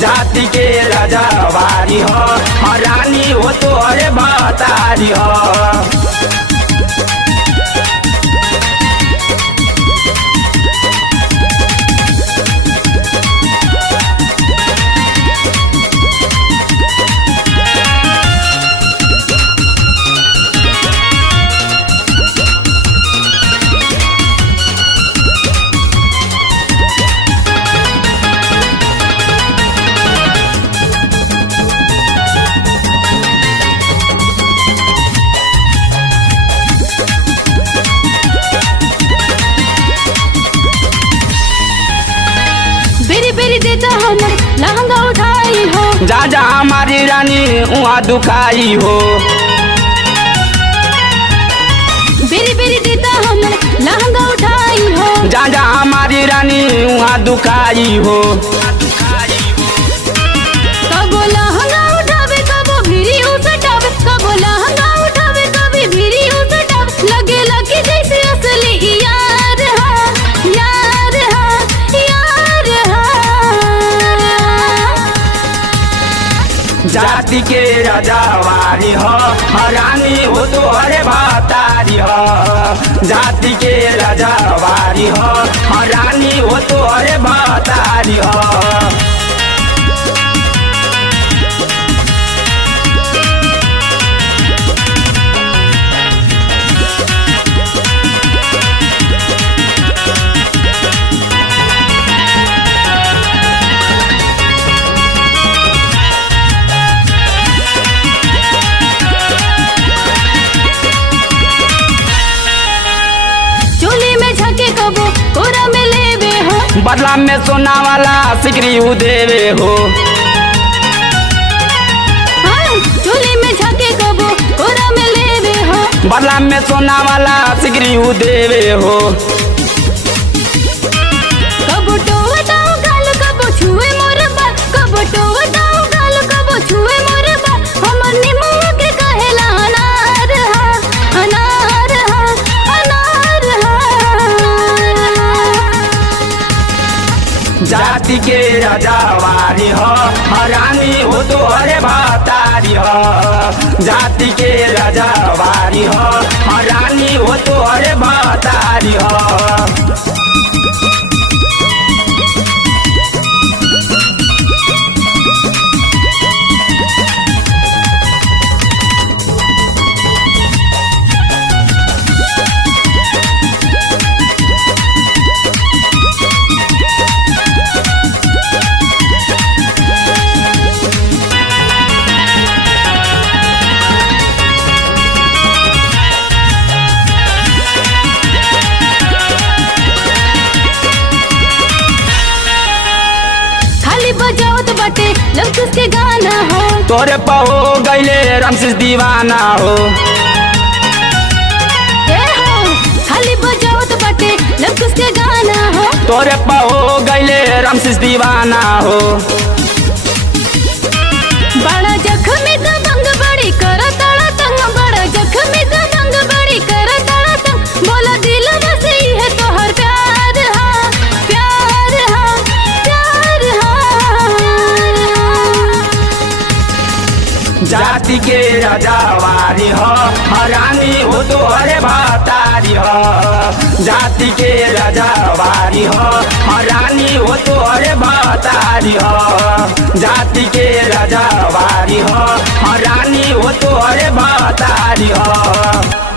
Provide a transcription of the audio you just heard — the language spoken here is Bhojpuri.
जाति के रजवारी हो, रानी हो तोरे बतारी हो। बेरी देता हमर लहंगा उठाई हो, जा जा हमारी रानी वहाँ दुखाई हो। बेरी देता हमर लहंगा उठाई हो, जा जा हमारी रानी वहाँ दुखाई हो। कबो लहंगा उठावे कबो भिरी उसटावे, कबो लहंगा उठावे कभी भिरी उसटावे। लगे लगे जैसे असली यार हा, यार हा, यार हा। जाति के रजवारी हो, रानी हो तोरे बतारी हो। जाति के रजवारी हो, रानी हो तोरे बतारी हो। कबो कोरा में लेवे हो, बदला में सोना वाला सिकरी देवे हो। हाँ, चोली में झाके कबो कोरा में लेवे हो, बदला में सोना वाला सिकरी देवे हो। कबो टोवटाओ गाल कबो छुए मोर बाल, कबो टोवटाओ गाल कबो छुए मोर बाल। हमर निमुआ के कहेला अनार हा, अनार हा, अनार हा। जाति के रजवारी हो, रानी हो तोरे बतारी हो। जाति के रजवारी हो, रानी हो तोरे बतारी हो। बजावत बाटे लवकुश के गाना हो, तोरे पहो गईले रामसिस दीवाना हो। ए हो खाली बजावत बाटे लवकुश के गाना हो, तोरे पहो गईले रामसिस दीवाना हो। बड़ा जख्मी दबंग बड़ी कर ताड़ा तंग, बड़ा जख्मी दबंग बड़ी कर ताड़ा तंग। बोला दिल बसे है तोहर प्यार हा, प्यार हा, प्यार हा। जाति के रजवारी हो, रानी हो तोरे बतारी हो। जाति के रजवारी हो, रानी हो तोरे बतारी हो। जाति के रजवारी हो, रानी हो तोरे बतारी हो।